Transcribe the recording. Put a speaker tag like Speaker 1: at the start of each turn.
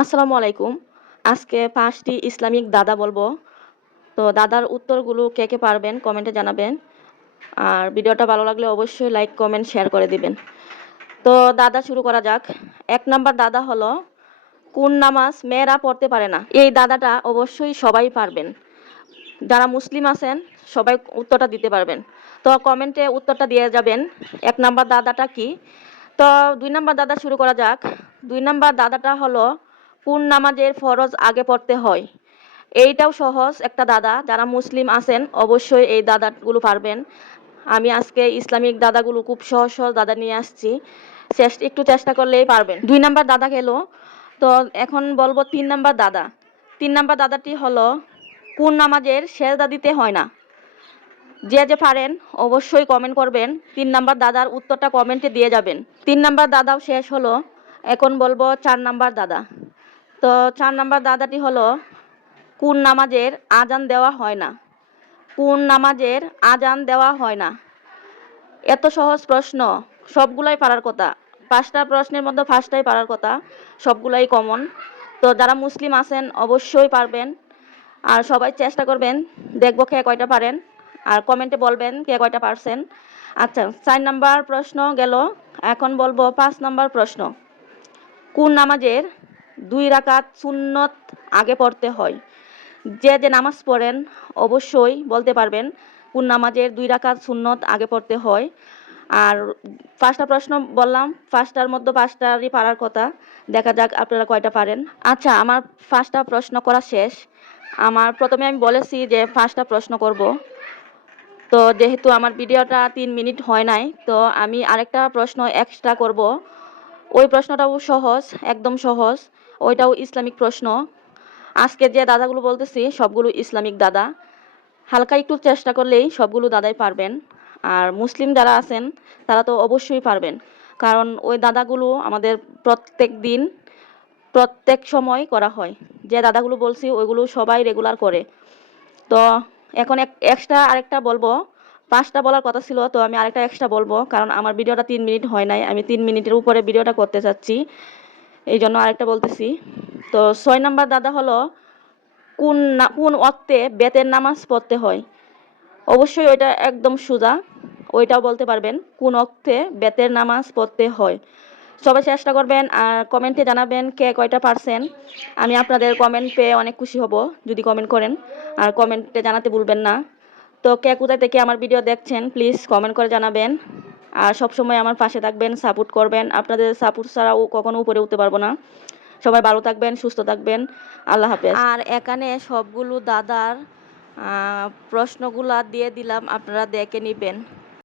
Speaker 1: আসসালামু আলাইকুম। আজকে পাঁচটি ইসলামিক দাদা বলব। তো দাদার উত্তরগুলো কে কে পারবেন কমেন্টে জানাবেন। আর ভিডিওটা ভালো লাগলে অবশ্যই লাইক, কমেন্ট, শেয়ার করে দিবেন। তো দাদা শুরু করা যাক। এক নাম্বার দাদা হলো, কোন নামাজ মেয়েরা পড়তে পারে না? এই দাদাটা অবশ্যই সবাই পারবেন। যারা মুসলিম আছেন, সবাই উত্তরটা দিতে পারবেন। তো কমেন্টে উত্তরটা দিয়ে যাবেন। এক নাম্বার দাদাটা কি? তো দুই নাম্বার দাদা শুরু করা যাক। দুই নাম্বার দাদাটা হলো কোন নামাজের ফরজ আগে পড়তে হয়? এইটাও সহজ। একটা দাদা, যারা মুসলিম আছেন, অবশ্যই এই দাদাগুলো পারবেন। আমি আজকে ইসলামিক দাদাগুলো খুব সহজ সহজ দাদা নিয়ে আসছি। একটু চেষ্টা করলেই পারবেন। দুই নাম্বার দাদা গেল। তো এখন বলব তিন নাম্বার দাদা। তিন নাম্বার দাদাটি হলো, কোন নামাজের সেজদা দিতে হয় না? যে যে পারেন, অবশ্যই কমেন্ট করবেন। তিন নাম্বার দাদার উত্তরটা কমেন্টে দিয়ে যাবেন। তিন নাম্বার দাদাও শেষ হলো। এখন বলব চার নাম্বার দাদা। তো চার নাম্বার দাদাটি হলো, কোন নামাজের আজান দেওয়া হয় না? কোন নামাজের আজান দেওয়া হয় না? এত সহজ প্রশ্ন, সবগুলাই পারার কথা। পাঁচটা প্রশ্নের মধ্যে ফার্স্টটাই পারার কথা, সবগুলাই কমন তো যারা মুসলিম আছেন, অবশ্যই পারবেন। আর সবাই চেষ্টা করবেন, দেখব কে কয়টা পারেন। আর কমেন্টে বলবেন কে কয়টা পারছেন। আচ্ছা চার নাম্বার প্রশ্ন গেল। এখন বলব পাঁচ নাম্বার প্রশ্ন। কোন নামাজের দুই রাকাত সুন্নত আগে পড়তে হয়। যে যে নামাজ পড়েন, অবশ্যই বলতে পারবেন, কোন নামাজের দুই রাকাত সুন্নত আগে পড়তে হয়। আর পাঁচটা প্রশ্ন বললাম, পাঁচটার মধ্যে পাঁচটারই পারার কথা। দেখা যাক আপনারা কয়টা পারেন। আচ্ছা আমার পাঁচটা প্রশ্ন করা শেষ। আমার প্রথমে আমি বলেছি যে, পাঁচটা প্রশ্ন করব। তো, যেহেতু আমার ভিডিওটা তিন মিনিট হয় নাই, তো আমি আরেকটা প্রশ্ন এক্সট্রা করব। ওই প্রশ্নটাও সহজ, একদম সহজ। ওইটাও ইসলামিক প্রশ্ন। আজকে যে দাদাগুলো বলতেছি, সবগুলো ইসলামিক দাদা। হালকা একটু চেষ্টা করলেই সবগুলো দাদাই পারবেন। আর মুসলিম যারা আছেন, তারা তো অবশ্যই পারবেন। কারণ ওই দাদাগুলো আমাদের প্রত্যেক দিন, প্রত্যেক সময় করা হয়। যে দাদাগুলো বলছি, ওইগুলো সবাই রেগুলার করে। তো এখন এক এক্সট্রা আরেকটা বলব। পাঁচটা বলার কথা ছিল, তো আমি আরেকটা এক্সট্রা বলব, কারণ আমার ভিডিওটা তিন মিনিট হয় নাই, আমি তিন মিনিটের উপরে ভিডিওটা করতে চাচ্ছি। এই জন্য আরেকটা বলতেছি। তো ছয় নাম্বার দাদা হলো, কোন না, কোন ওয়াক্তে বেতের নামাজ পড়তে হয়? অবশ্যই ওইটা একদম সোজা, ওইটাও বলতে পারবেন, কোন অক্তে বেতের নামাজ পড়তে হয়। সবাই চেষ্টা করবেন, আর কমেন্টে জানাবেন কে কয়টা পারছেন। আমি আপনাদের কমেন্ট পেয়ে অনেক খুশি হব, যদি কমেন্ট করেন। আর কমেন্টে জানাতে ভুলবেন না। তো কে কোথায় থেকে আমার ভিডিও দেখছেন প্লিজ কমেন্ট করে জানাবেন। আর সবসময় আমার পাশে থাকবেন সাপোর্ট করবেন। আপনাদের সাপোর্ট ছাড়াও কখনো উপরে উঠতে পারব না। সবাই ভালো থাকবেন, সুস্থ থাকবেন। আল্লাহ হাফেজ। আর এখানে সবগুলো দাদার প্রশ্নগুলা দিয়ে দিলাম, আপনারা দেখে নেবেন।